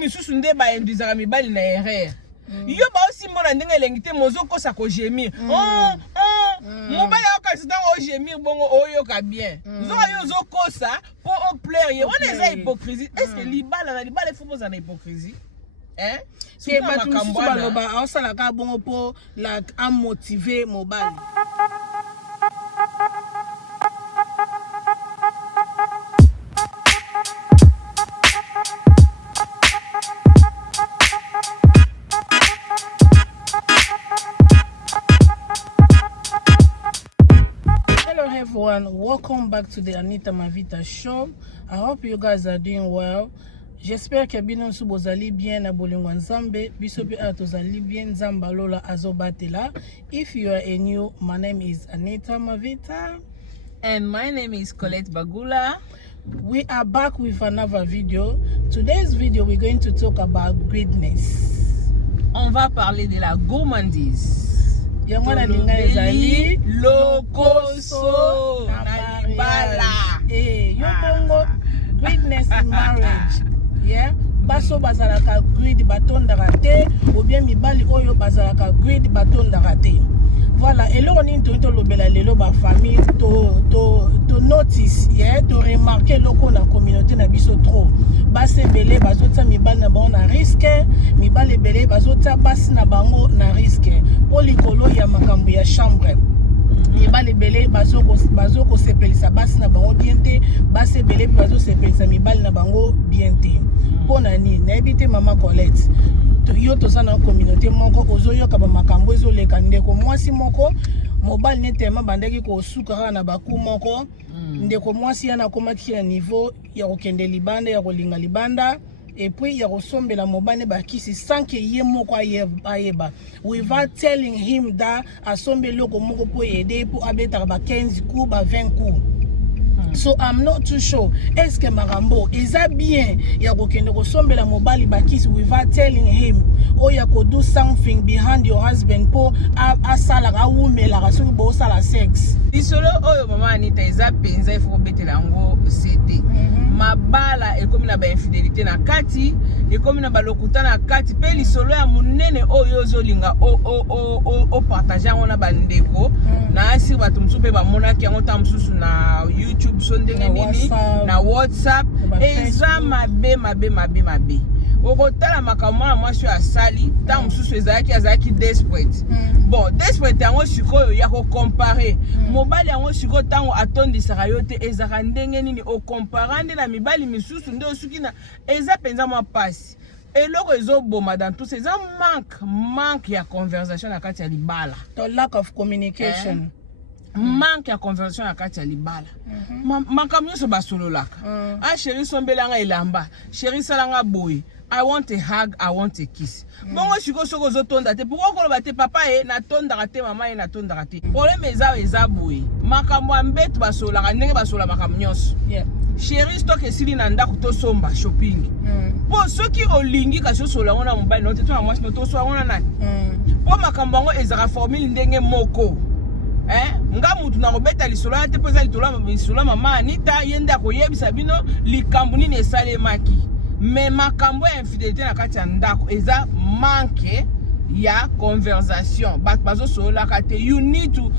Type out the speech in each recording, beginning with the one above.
misusu nde ba induisaka mibali na erreur. Yo ba aussi mona ndenge lengite mozoko sa ko gemir. Mobali akasita o gemir bongo oyoka bien. Nzoka yo zokosa po au plaire ye. On est hypocrisie. Est-ce que libala faut poser na hypocrisie? Hein? C'est pas tout ce baloba, on sala ka bongo po la a motiver mobali. Everyone, welcome back to the Anita Mavita show. I hope you guys are doing well. J'espère que bino su bozali bien na bolingo nzambe biso bi atozali bien nzamba lola azobatela. If you are a new, my name is Anita Mavita and my name is Colette Bagula. We are back with another video. Today's video we're going to talk about greediness. On va parler de la gourmandise. Yangwana linga ezali lokoso na libala. Yo bongo greediness in marriage. Yeah, baso bazalaka greed batondaka te ou bien mibali oyo bazalaka greed batondaka te. Voilà, et là on est to lobela lelo ba famille to notice, yeah, to remarquer loko na communauté na biso trop. Base belé bazotsa mibali na bango na risque, mibali belé bazotsa basi na bango na risque. Po likolo ya makambo ya chambre. Mibali belé bazoko sepelisa basi na bango bien te, base belé bazo sepelisa mibali na bango bien te. Pona ni na ebite mama Colette. Yo toza na communauté moko ozoyoka ba makambo ezoleka ndeko mwasi moko mobali netema bandaki ko suka na baku moko ndeko mwasi yana komaki na niveau ya kokende libanda ya kolinga libanda et puis ya kosombela mobali bakisi sans que ye moko ayeba without telling him that asombe loko moko po aider po abeta ba 15 coups ba 20 coups. So I'm not too sure. Est-ce que Marambo is that bien? Ya kokende kosombela mobali bakisi without telling him, or ya ko do something behind your husband po asala ka umela ka so bo sala sex. Isolo oyo mama Anita eza penza ifo betela ngo CT. Mabala ekomi na ba infidélité na kati, ekomi na ba lokuta na kati pe lisolo ya munene oyo zolinga o partager ngona bandeko na asi batu msupe ba mona ki ngo tamsusu na YouTube sondenge nini na WhatsApp eza mabe okotala makambo na mwasi ya sali ta msusu ezalaki desperate. Bon desperate yango sikoyo ya ko comparer mobali yango sikoyo tango atondisaka yo te ezaka ndenge nini o comparande na mibali misusu nde osuki na eza penza mwa pasi eloko ezoboma dans tout ces manque ya conversation na kati ya libala, the lack of communication. Manque ya conversation na kati ya libala. Makambo nyonso basololaka. Chérie sombelanga elamba, chérie salanga boy, I want a hug, I want a kiss. Bongo siko soko zotonda te pourquoi koloba te papa na tonda te mama na tonda te. Problème eza boy. Makambo ambetu basolaka ndenge basola makambo nyonso. Yeah. Chérie stock esili na ndako to somba shopping. Po soki olingi ka sola ngona mobali no te to na mwasi no to so ngona nani. Po makambo ngo ezaka formule ndenge moko. Nga mutu na kobeta lisolo ya te pesa lisolo mama Anita yende akoyebisa bino likambo nini esalemaki. Mais makambo ya infidélité na kati ya ndako eza manque ya conversation. Bat bazo sola kate you need to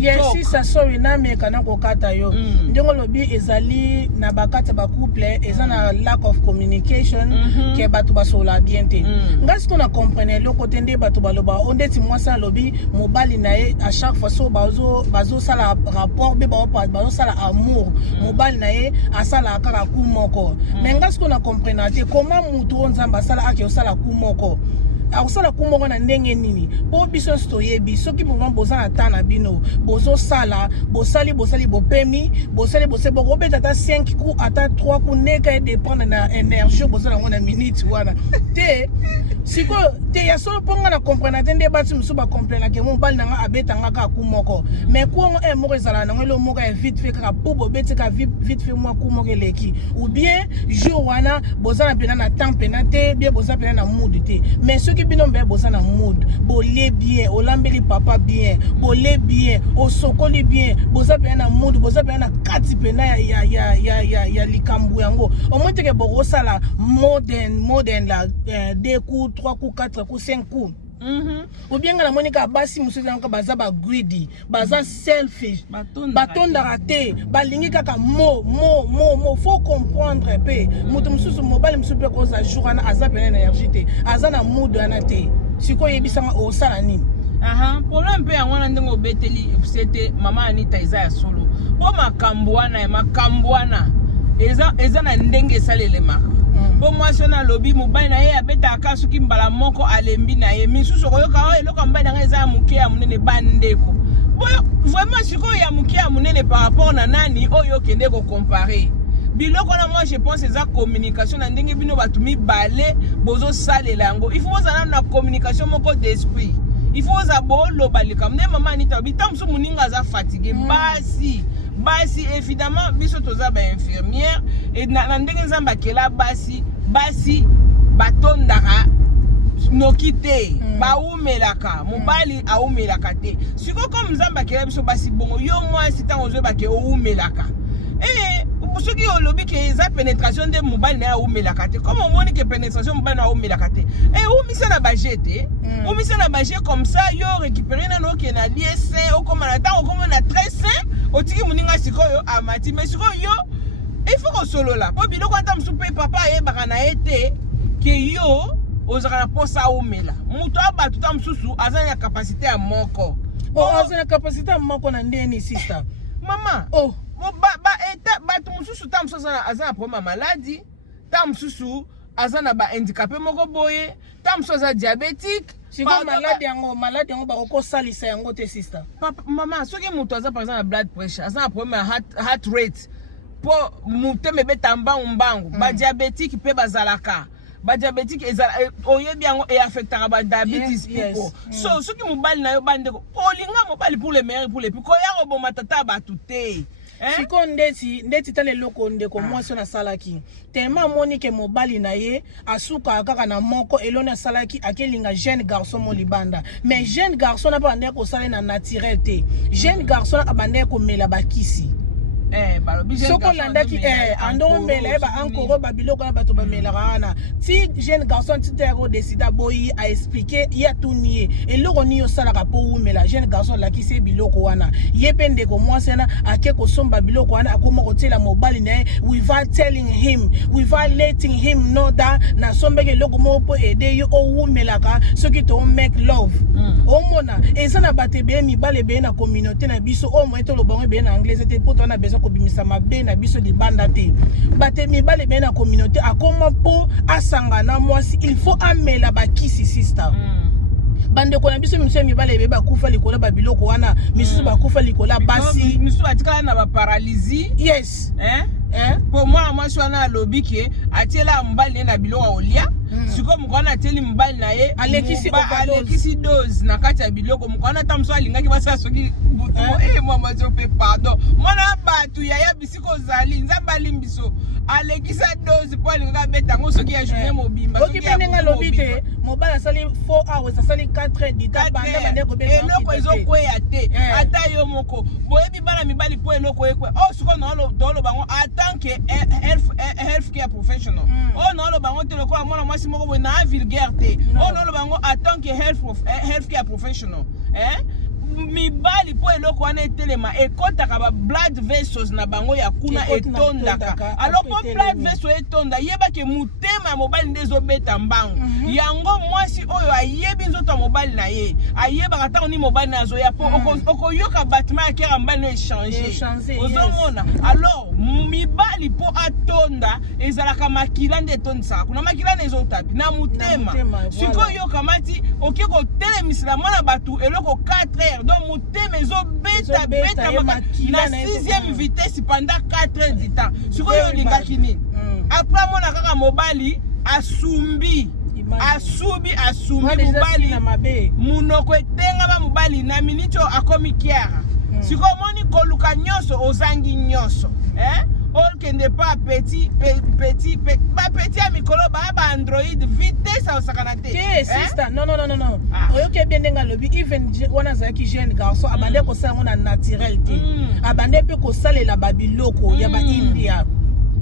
yes, talk. Si ça sorry na me kana ko kata yo. Ndenge lobi ezali na bakata ba couple eza na lack of communication ke batu basola bien te. Ngasi ko na comprendre le côté nde batu baloba ondeti mwasa lobi mobali na ye à chaque fois so bazo sala rapport be bazo sala amour mobali na ye asala kaka ku moko. Mais ngasi ko na comprendre te comment mutu nzamba sala ake osala ku moko. Akusala kumoko na ndenge nini po biso stoyebi soki pour boza na tana bino bozo sala bosali bopemi bosali boko beta ata 5 coups ata 3 coups neka dépendre na énergie bozala ngona minute wana te siko te ya so ponga na comprendre tende bati musu ba comprendre ke mon bal nanga abeta ngaka kumoko mais ko moko ezala na ngelo moko ya vite fait ka pobo beti ka vite fait moi kumoko leki ou bien jour wana bozala pena na temps pena te bien bozala pena na mood te mais soki bino mbe boza na mood bole bien olambeli papa bien bole bien osokoli bien boza pe na mood boza pe na kati pe na ya likambu yango omoteke bokosala modern la 2 coups 3 coups 4 coups 5 coups ou bien la monika basi mususu yango baza ba greedy baza selfish batonda raté balingi kaka mo faut comprendre pe mutu mususu mobile mususu pe koza jourana aza pe na énergie te aza na mood ana te siko yebisanga osala nini problème pe yango na ndenge obeteli c'était mama Anita eza ya solo po makambo wana eza na ndenge esalelema po mwasi na lobi mobali na ye abeta akasuki mbala moko alembi na ye misusu koyoka eloko mbali na eza ya muke ya munene bandeko boyo vraiment siko ya muke ya munene par rapport na nani oyo kende ko comparer biloko na moi je pense eza communication na ndenge bino batumi bale bozo salela yango il faut ozala na communication moko d'esprit il faut oza boloba likambo ne mama Anita bitamso muninga za fatigué basi évidemment biso toza ba infirmière et na ndenge nzamba kela basi batondaka noki te baumelaka mobali aumelaka te siko comme nzamba kela biso basi bongo yo mwasi ntango ozweba ke oumelaka soki olobi ke eza pénétration de mobali na aumelaka te comme omoni ke pénétration mobali na aumelaka te umisa na baje te umisa na baje comme ça yo récupérer na noke na liese okoma na ntango okoma na très sain otiki muninga sikoyo amati mais sikoyo il faut kosolola po biloko ata mosusu mpe papa ayebaka na ye te ke yo ozalaka na mposa aumela moto abato ta mosusu aza na kapasité ya moko aza na kapasité ya moko na ndeni sister mama bato mosusu ta mosusu aza na problème ya maladie ta mosusu aza na bahandicapé moko boye ta mosusu aza diabétique siko malade yango bakokosalisa yango te sister mama soki moto aza par exemple na blood pressure aza na problème ya heart rate po motema ebeta mbangu badiabétique mpe bazalaka badiabétique oyebi yango eaffectaka badiabetes people so soki mobali na yo bandeko olinga mobali pour le meilleur pour le pire koya koboma tata bato te siko ndeti tala eloko ndeko mwasi na salaki tellement moni ke mobali na ye asuka kaka na moko eloni asalaki akelinga jeune garçon mo libanda mais jeune garçon na bande ko sala na naturel te jeune garçon abande ko mela bakisi soko landaki andomela ba encore ba biloko na bato ba melaka ana ti jeune garçon ti tero décida boyi a expliquer ya tunie eloko ni yo sala ka po umela jeune garçon la ki se biloko wana yepende ko mwasena ake ko somba biloko wana akoma ko tela mobali na without telling him without letting him know that na sombeke eloko mo po aider yo o umelaka soki to make love omona ezana batebe mibale be na communauté na biso o mo to lo bango be na anglais te po to na besoin kobimisa mabe na biso libanda te bate mibale be na communauté akoma po asangana mwasi il faut amela bakisi sister bande ko na biso misusu mibale be bakufa likola babiloko wana misusu bakufa likola basi misusu atikala na ba paralysie yes pour moi mwasi wana alobi ke atiela mbali na biloko olia siko mukwana ateli mbali na ye alekisi dose na kati ya biloko mukwana tamso alingaki basa soki butu mama je pe pardon mwana batu ya bisiko zali nzamba limbiso alekisa dose po alingaka betango soki ya journée mobimba soki benenga lobi te mobala sali 4 hours sali 4 heures dita banda bande ko be eloko ezokweya te ata yo moko boyebi bana mibali po eloko ekwe siko na dolo bango tant que health care professional no lo bango te lokola mwana mwasi moko boye na vulgaire te no lo bango tant que health care professional mibali po eloko wana etelema ekotaka ba blood vessels na bango ya kuna etondaka alors po blood vessel etonda yebake mutema ya mobali nde ezobeta mbangu yango mwasi oyo ayebi nzoto ya mobali na ye ayebaka ntango ni mobali na azoya po okoyoka batima ya kera mobali no echange ozomona alors mibali po atonda ezalaka makila nde etondisaka kuna makila nde ezotapi na mutema sikoyo yoka mati oke kotelemisila mwana bato eloko 4 heures donc mutema ezobeta na 6e vitesse pendant 4 heures du temps sikoyo olingaki nini après mona kaka mobali asumbi mobali munoko etengama mobali na minute akomi kiara siko moni koluka nyonso ozangi nyonso okende pas petit à mikolo ba Android vitesse au sakanate. Sister, non. Oyoke bien denga lobby even wana zaki jeune garçon abande ko sa ngona naturel te. Abande pe ko salela babiloko ya ba India.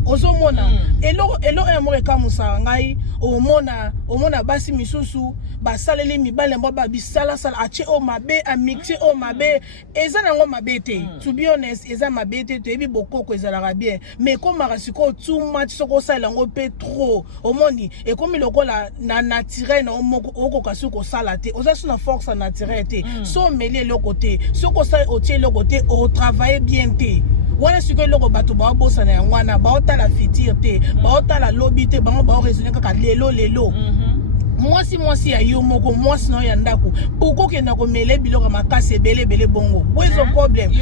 Ozomona elo emore kamusa ngai omona basi misusu basaleli mibale mbo babisala sala ache o mabe a mixer o mabe eza nango mabete to be honest eza mabete to ebi bokoko ezalaka bien mais komaka siko too much soko sala ngo pe trop omoni e komi lokola na naturel na okoka suko sala te oza suna force naturelle te so meli le côté soko sala otie le côté o travailler bien te wana siko loko bato ba bosa na yangwana ba otala fitir te ba otala lobby te bango ba raisonner kaka lelo mwasi ya yo moko mwasi no ya ndako poko ke na ko mele biloko makase bele bongo wezo problem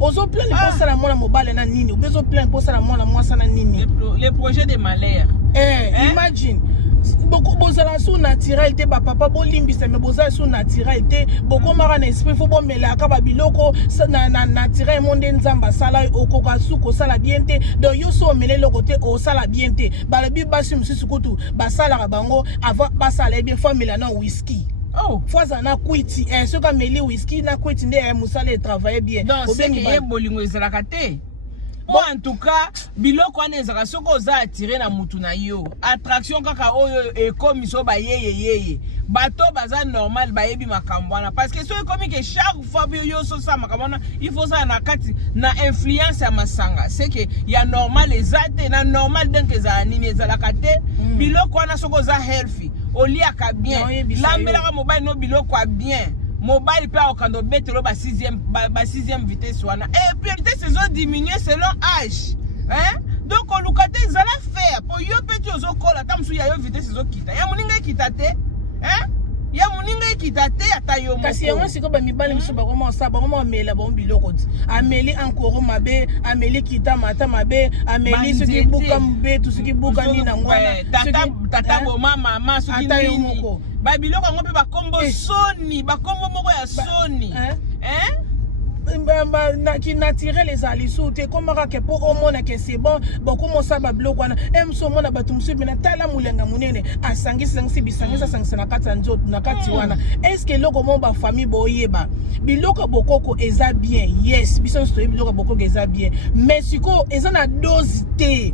ozo plan pour ça la mona mobile na nini ozo plan pour ça la mona mwasa na nini les projets de malheur imagine beaucoup bozala sous naturel te ba papa bolimbisa me bozala sous naturel te boko mara na esprit fo bomela ka ba biloko na naturel monde nzamba sala okoka suko sala bien te donc yo so mele le côté o sala bien te ba le bi basi mususu kutu ba sala bango avant ba sala bien famille na whisky fois na kwiti ce ka meli whisky na kwiti nde musala travailler bien donc c'est que ye bolingo ezalaka te. Bon, en tout cas, biloko wana ezaka soko oza attiré na mutu na yo. Attraction kaka oyo ekomi so ba yeye. Bato baza normal ba yebi makambo wana parce que so ekomi que chaque fois yo so sa makambo wana il faut ça na kati na influence ya masanga. C'est que ya normal ezate na normal donc eza anime ezalaka te. Biloko wana soko oza healthy. Oliaka bien. Lambelaka mobile no biloko a bien. Mobile peut au betelo ba 6e vitesse wana et puis vitesse ils ont diminué selon âge donc on lukate ils allaient faire pour yo petit ozo kola tamsu ya yo vitesse zo kita ya muninga kitate ya muninga kitate ata yo moko kasi yango siko ba mibali mso ba koma sa ba koma mela ba biloko ameli encore mabe ameli kita mata mabe ameli soki buka mbe to soki buka ni na ngwana tata bo mama soki nini babiloko ngo pe bakombo soni bakombo moko ya soni qui naturel les alisou te komaka ke po omona ke c'est bon beaucoup ça ba bloko wana emso mona batumsu bina tala mulenga munene asangisa bisangisa sangisa na kati nzo na kati wana est-ce que loko mo ba famille boyeba biloko bokoko eza bien yes biso sto biloko bokoko eza bien mais siko eza na dose te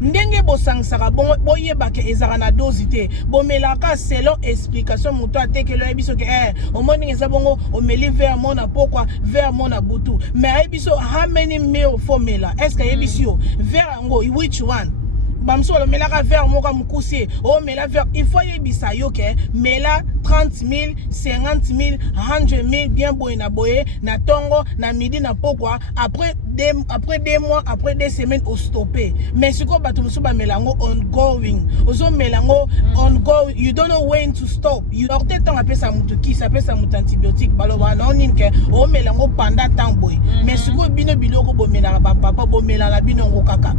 ndenge bosangsaka boyeba ke ezaka na dose te bomelaka selon explication muto atekelo ebiso ke omoni eza bongo omeli vers mona pokwa vers mona butu mais ebiso how many meal formula est-ce que ebisio vers ngo which one bamso melaka vers moka mukuse o mela vers il faut yebisa yo ke mela 30 000 50 000 100 000 bien boye na tongo na midi na pokwa après 2 mois après 2 semaines au stopper mais siko bato musu ba melango ongoing ozo melango ongoing you don't know when to stop you orte temps apesa mutu ki sa pesa mutu antibiotique baloba na oninke o melango pendant temps boy mais siko bino biloko bo melaka ba papa bo melala bino ngokaka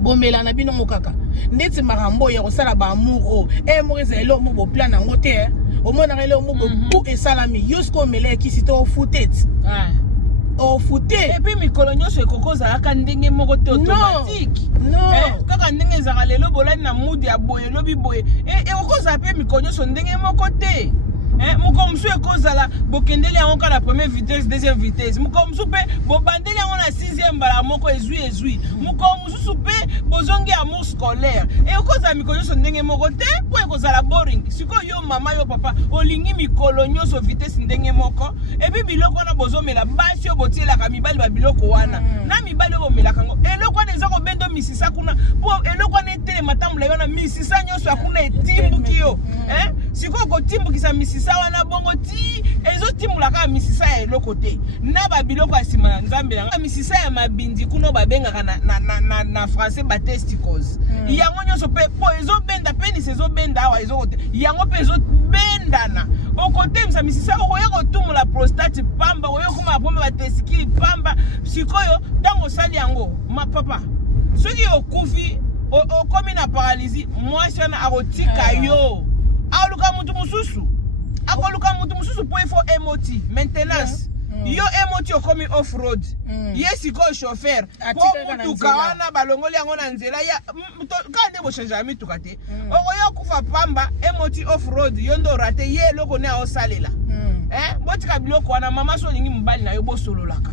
bomela na bino mokaka ndeti makambo ya kosala ba amour moriza elo mo bo plan nango te omona elo mo bo tout esalami yusko mele kisi to futet fute et puis mikolo nyonso ekokoza aka ndenge moko te automatique kaka ndenge ezaka lelo bolani na mood ya boye lobi boye ekokoza pe mikolo nyonso ndenge moko te moko musu ekozala bokendeli yango ka la première vitesse deuxième vitesse moko musu pe bobandeli yango na 6e bala moko ezui moko musu pe bozongi amour scolaire ekoza mikolo nyonso ndenge moko te po ekozala boring siko yo mama yo papa olingi mikolo nyonso vitesse ndenge moko et puis biloko wana bozomela basi yo botielaka mibali ba biloko wana na mibali yo bomelaka ngo eloko wana eza kobendo misisa kuna po eloko wana etele matambula yo na misisa nyonso akuna etimbuki yo siko kotimbukisa misisa wana bongo ti ezotimulaka misisa ya eloko te na ba biloko ya sima na nzambe na misisa ya mabindi kuno babengaka na français batesticles yango nyonso pe po ezobenda penis ezobenda awa ezokote yango pe ezobendana okote misa misisa okoya kotumula prostate pamba oyo kuma pombe batesticles pamba sikoyo tango sali yango ma papa soki okufi okomi na paralysie mwasi wana akotika yo akoluka mutu mususu po il faut émoti maintenance yo emoti okomi off road ye sikoyo chauffeur po mutuka wana balongoli yango na nzela ya ka nde bochange mituka te okoyo kufa pamba emoti off road yo ndo rate ye eloko ne aosalela botika biloko wana mama so olingi mobali na yo bosololaka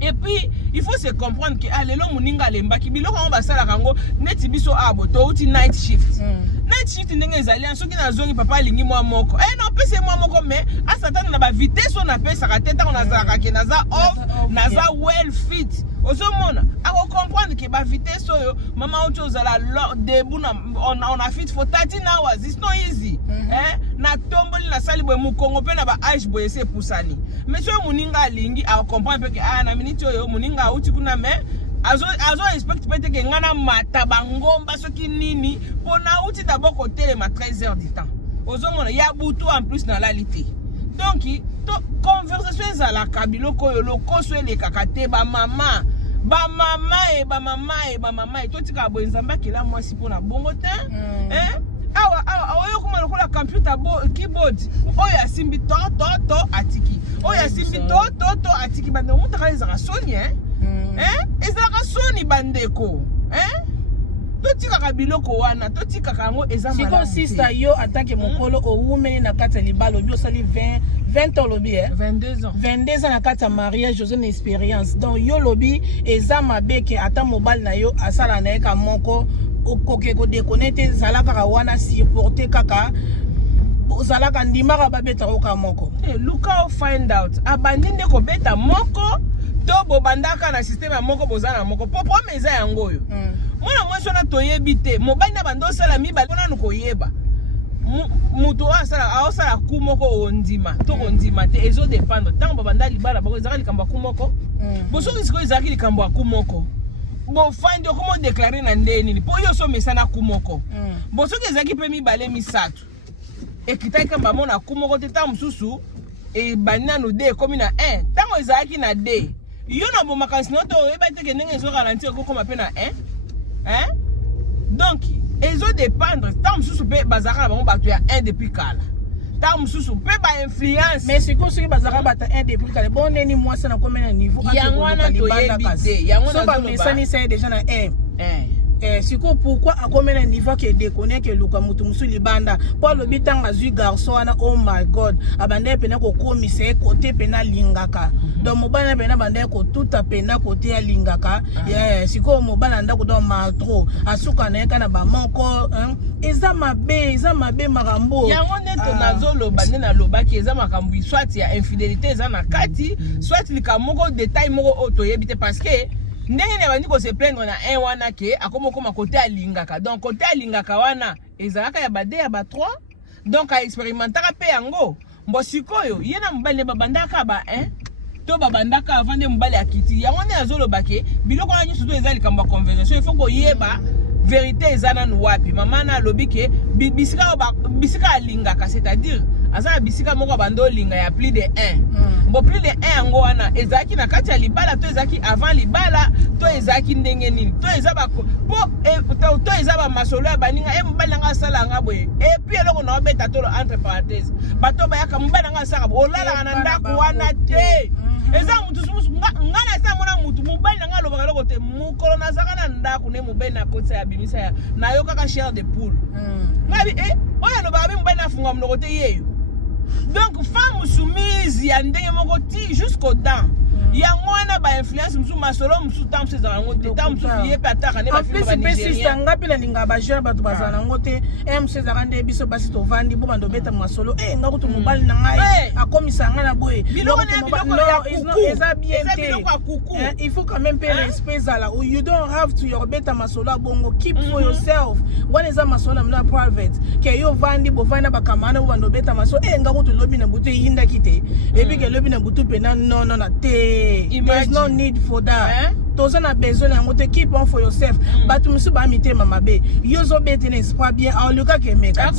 et puis il faut se comprendre que lelo moninga alembaki biloko yango basalaka yango neti biso abo touti night shift night shift ndenge ezali soki nazongi papa alingi mwa moko non pese mwa moko mais asatana na bavitese oyo napesaka te ntango nazalaka ke naza off naza well fit ozomona akokomprendre ke bavitese oyo mama oti ozala debout on a fit for 13 hours. It's not easy na tomboli nasali boye mukongo mpe na baage boye ese epusani mais soyo moninga alingi akokomprendre mpe ke na miniti oyo moninga auti kuna mais azo expect peut-être que ngana mata bangomba soki nini pona uti d'abord kotelema 13h du temps ozomona ya butu en plus na lalite donc to conversation ezalaka biloko oyo lokoso elekaka te bamama totika boye nzambe akela mwasi mpona bongo te awa yo kuma lokola computer keyboard oyo asimbi to atiki oyo asimbi to atiki bande omutaka ezaka soni ezalaka soni bandeko totikaka biloko wana totikaka yango eza malamu te. Siko yo atake mokolo owumeli na kati ya libala obi osali 20 ans lobi 22 ans na kati ya mariage ozo na expérience donc yo lobi eza mabe ke ata mobali na yo asala na ye ka moko okoke kodekone te ezala kaka wana supporte kaka ozalaka ndimaka babeta oka moko luka o find out abandi nde kobeta moko to bobandaka na systeme ya moko bozana moko popo meza yango oyo mwana mwasi wana toyebi te mobali na bando osala mibali mpona nu koyeba mutu aosala ku moko ondima to ondima te ezodependre ntango babanda libala bako ezalaka likambo ya ku moko bosoki sikoyo ezalaki likambo ya ku moko bofandi okomo deklare na nde nini mpo yo so mesana ku moko bosoki ezalaki mpe mibale misato ekitaki kamba mona ku moko te ntango mosusu ebandi nanu de ekomi na 1 ntango ezalaki na d yo na bomakanisi no to oyeba teke ndenge ezoralentir ekokoma mpe na 1 donc ezodépendre ntango mosusu mpe bazalaka na bango bato ya 1 depuis kala ntango mosusu mpe bainfluence mais sikoyo soki bazalaka bato 1 depuis kala bo neni mwasi na komi na niveau yango wana toyebi te yango so bamesanisa ye deja na 1 siko pourquoi akomi na niveau ke dekone ke luka mutu musu libanda po alobi ntango azwi garçon wana oh my god abanda ye pena kokomisa ye kote pena lingaka donc mobali na pena banda ye kotuta pena kote ya lingaka sikoyo mobali na ndako donc matro asuka na ye kana bamoko eza mabe makambo yango nde nazoloba nde nalobaki eza makambo soit ya infidélité eza na kati soit likambo moko détail moko oyo toyebi te parce que ndenge ne bandi ko se plaindre na 1 wana ke akomokoma kote alingaka donc kote alingaka wana ezalaka ya bade ya ba 3 donc a expérimentaka pe yango mbo sikoyo ye na mobali ne babandaka ba 1 to babandaka avant de mobali akiti yango ne azoloba ke biloko wana nyonso to eza likambo ya conversation il faut koyeba vérité eza nanu wapi mama na alobi ke bisika alingaka c'est-à-dire azala bisika moko bando linga ya plus de 1 bon plus de 1 yango wana ezaki na kati ya libala to ezaki avant libala to ezaki ndenge nini to eza ba to eza ba masolo ya baninga mobali nga sala nga boye et puis eloko na obeta tolo entre parenthèses bato bayaka mobali nga sala olala na ndako wana te eza mutu sumusu ngana esa mona mutu mobali nga lobaka loko te mukolo na zaka na ndako ne mobali na kotsa ya bimisa ya na yo kaka chair de poule ngabi oya lobaka be mobali na funga mnoko te yeyo. Donc femme soumise ya ndenge moko ti jusqu'au dents yango wana ba influence musu masolo musu tam se za ngo te tam musu ye pataka ne ba fille ba Nigeria ngapi la linga ba jeune ba to bazana ngo te MC za kande biso basi to vandi bo bando beta masolo nga kutu mobali na ngai akomisa nga na boye biloko ya eza bien te il faut quand même payer respect za la you don't have to your beta masolo bongo keep for yourself when is a masolo na private ke yo vandi bo vanda ba kamana bo bando beta masolo nga kutu lobi na butu yinda kite ebi ke lobi na butu pena no na te. There's no need for that. Toza na besoin yango te keep on for yourself. Batu musu ba mite mama be. Yo zo bete ne pas bien. En luka ke meka.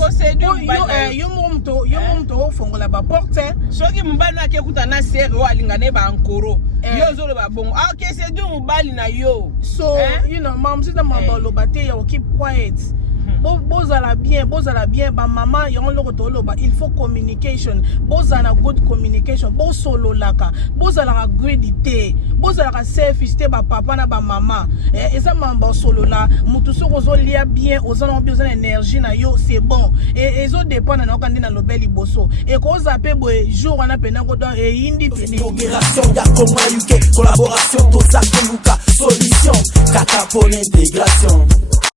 Yo mumto fongola ba porte. Soki mbali na kekuta na sere o alingane ba ankoro. Yo zo lo ba bongo. Okay, c'est du mbali na yo. So, you know, mom sita mabalo bate you keep quiet. bozala bien ba maman yango loko toloba il faut communication bozala good communication bosololaka bozala gridité bozala selfish te ba papa na ba maman eza mamba solola mutu soko zolia bien ozana bien ozana énergie na yo c'est bon et ezo dépendre na okandi na lobeli boso et ko zape boy jour wana pena ko don et indi opération ya comment yuke collaboration to za solution kata pour l'intégration.